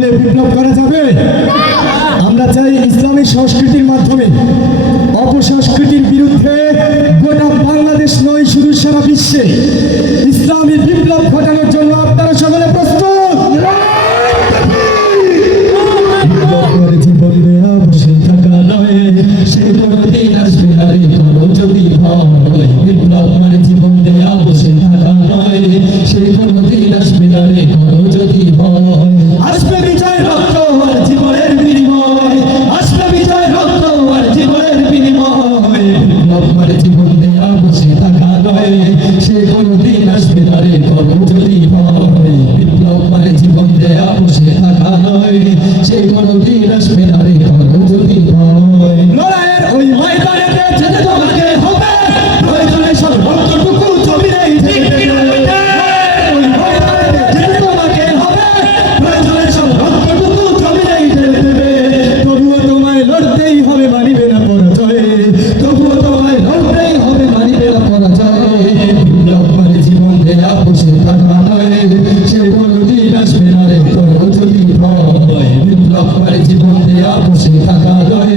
বললে বিপ্লব করা যাবে? আমরা চাই ইসলামী সংস্কৃতির মাধ্যমে অপসংস্কৃতির বিরুদ্ধে গোটা বাংলাদেশ নয়, শুধু সারা বিশ্বে ইসলামী বিপ্লব ঘটানোর জন্য আপনারা সকলে প্রস্তুত? জীবন দেয়া বসে থাকা নয়, সে কোনদিন আসবে না রে করো যদি ভয়। বিপ্লব মানে জীবন দেয়া বসে থাকা নয়, সে কোনদিন আসবে না রে করো যদি ভয়। আসবে বিজয় রক্ত আর জীবনের বিনিময়, আসবে বিজয় রক্ত আর জীবনের বিনিময়। বিপ্লব মানে জীবন দেয়া বসে থাকা নয়, সে কোনদিন আসবে না রে করো যদি ভয়। বিপ্লব মানে জীবন দেয়া বসে থাকা নয়, সে কোনদিন আসবে না রে করো যদি ভয়। লড়াইয়ের ওই ময়দানে যেতে তোমাকে হবে, প্রয়োজনে সব রক্তটুকু জমিনেই থেকে দেবে। ওই ময়দানে যেতে তোমাকে হবে, প্রয়োজনে সব রক্তটুকু জমিনেই থেকে দেবে। তবুও তোমায় লড়তেই হবে, মানিবে না পরাজয়। তবুও তোমায় লড়তেই হবে, মানিবে না পরাজয়। বিপ্লব মানে জীবন দেয়া বসে থাকা নয়, সে কোনদিন আসবে না রে করো যদি ভয়। বিপ্লব মানে জীবন দেয়া বসে থাকা নয়,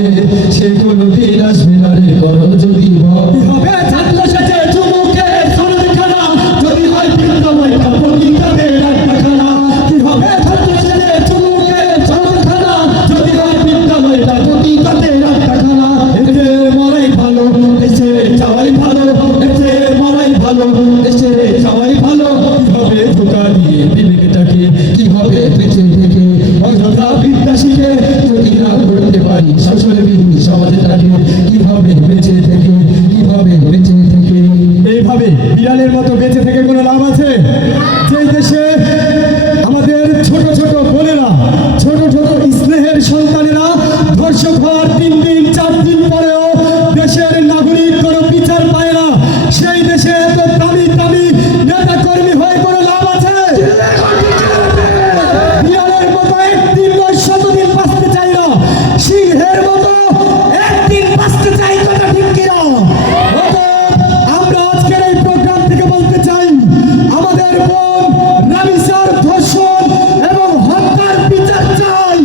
সে কোনদিন আসবে না রে করো যদি ভয়। হবে ছাত্র সাথে চুমুকে সরলখানা, যদি হয় বিপ্লবই কাপড়িকাদের রাখখানা। কি হবে ছাত্র সাথে চুমুকে সরলখানা, যদি হয় বিপ্লবই কাপড়িকাদের রাখখানা। এতে মরাই ভালো, এসে যাওয়াই ভালো, এতে মরাই ভালো, এসে যাওয়াই ভালো। কি হবে ধোকা দিয়ে বিবেকটাকে, কি হবে বেঁচে থেকে অযথা বিদ্যা শিখে যদি না করতে পারি শাসন বিধি সমাজটাকে। কি হবে বেঁচে থেকে, কি হবে বেঁচে থেকে? এইভাবে বিড়ালের মতো বেঁচে থেকে কোনো লাভ আছে? যেই দেশে আমাদের ছোট ছোট বোনেরা, ছোট ছোট স্নেহের সন্তানেরা ধর্ষক হওয়ার 3 দিন 4 দিন পরেও দেশের নাগরিক কোনো বিচার পায় না, সেই দেশে এত দামি দামি নেতা কর্মী হয়ে কোনো লাভ আছে? বিড়ালের মতো একদিন নয় 100 দিন বাঁচতে চাই না, সিংহের মতো একদিন বাঁচতে চাই, কথা ঠিক কিনা? আমরা আজকের এই প্রোগ্রাম থেকে বলতে চাই, আমাদের বোন রামিসার ধর্ষণ এবং হত্যার বিচার চাই।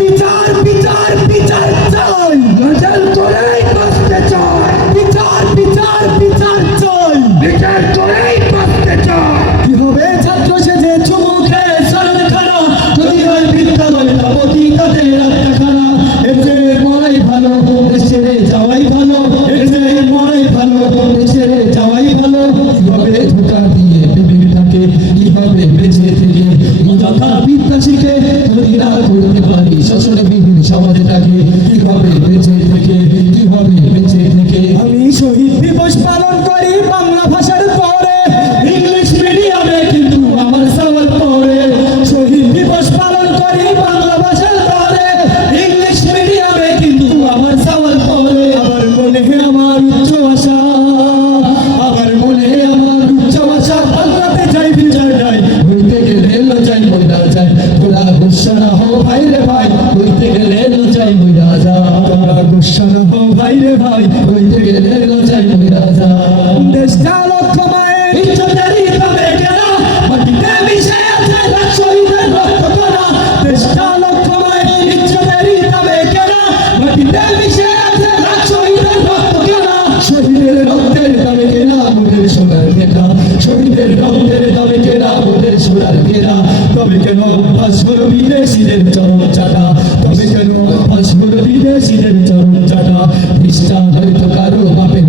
বিচার বিচার বিচার চাই, বিচার করেই বাঁচতে চাই। বিচার বিচার বিচার চাই, বিচার করেই বাঁচতে চাই। কি হবে ছাত্র সেজে চুমুকে সরলখানা, যদি হয় বিদ্যালয় তাবতী তাদের রাখখানা। এতে মরাই ভালো, দেশে যাওয়াই ভালো, এতে মরাই ভালো, দেশে যাওয়াই ভালো। কি হবে ধোকা দিয়ে বিবেকটাকে, কি হবে বেঁচে থেকে অযথা বিদ্যা শিখে যদি না করতে পারি শাসন বিহীন সমাজটাকে। কি হবে বেঁচে থেকে, কি হবে বেঁচে থেকে? আমি শহীদ দিবস পালন করি বাংলা ভাষার পরে, ইংলিশ মিডিয়ামে কিন্তু আমার সওয়াল পড়ে। শহীদ দিবস পালন করি বাংলা ভাষার পরে, ইংলিশ মিডিয়ামে কিন্তু আমার সওয়াল পড়ে। আবার মনে আমার উচ্চ আশা, আবার মনে আমার উচ্চ আশা, বাংলাতে যাই বিজয় যায়, হইতে গেলে লজাই মইরা যায়। তোরা গুসা না হো ভাই রে ভাই, হইতে গেলে লজাই মইরা যায়। তোরা গুসা না হো ভাই রে ভাই, হইতে গেলে লজাই মইরা যায়। দেশটা লক্ষ্য মায়ে ইজ্জতেরই তবে কেনা, মাটিতে মিশে আছে লাখ শহীদের রক্ত কণা। দেশটা লক্ষ্য মায়ে ইজ্জতেরই তবে কেনা, মাটিতে মিশে আছে লাখ শহীদের রক্ত কণা। শহীদের রক্তের দামে কেনা মোদের সোনার কেনা, শহীদের রক্তের দামে কেনা মোদের সোনার কেনা। তবে কেন অভ্যাস হলো বিদেশিদের চরম চাটা, তবে কেন অভ্যাস হলো বিদেশিদের চরম চাটা। খ্রিস্টান হয়তো কারো বাপের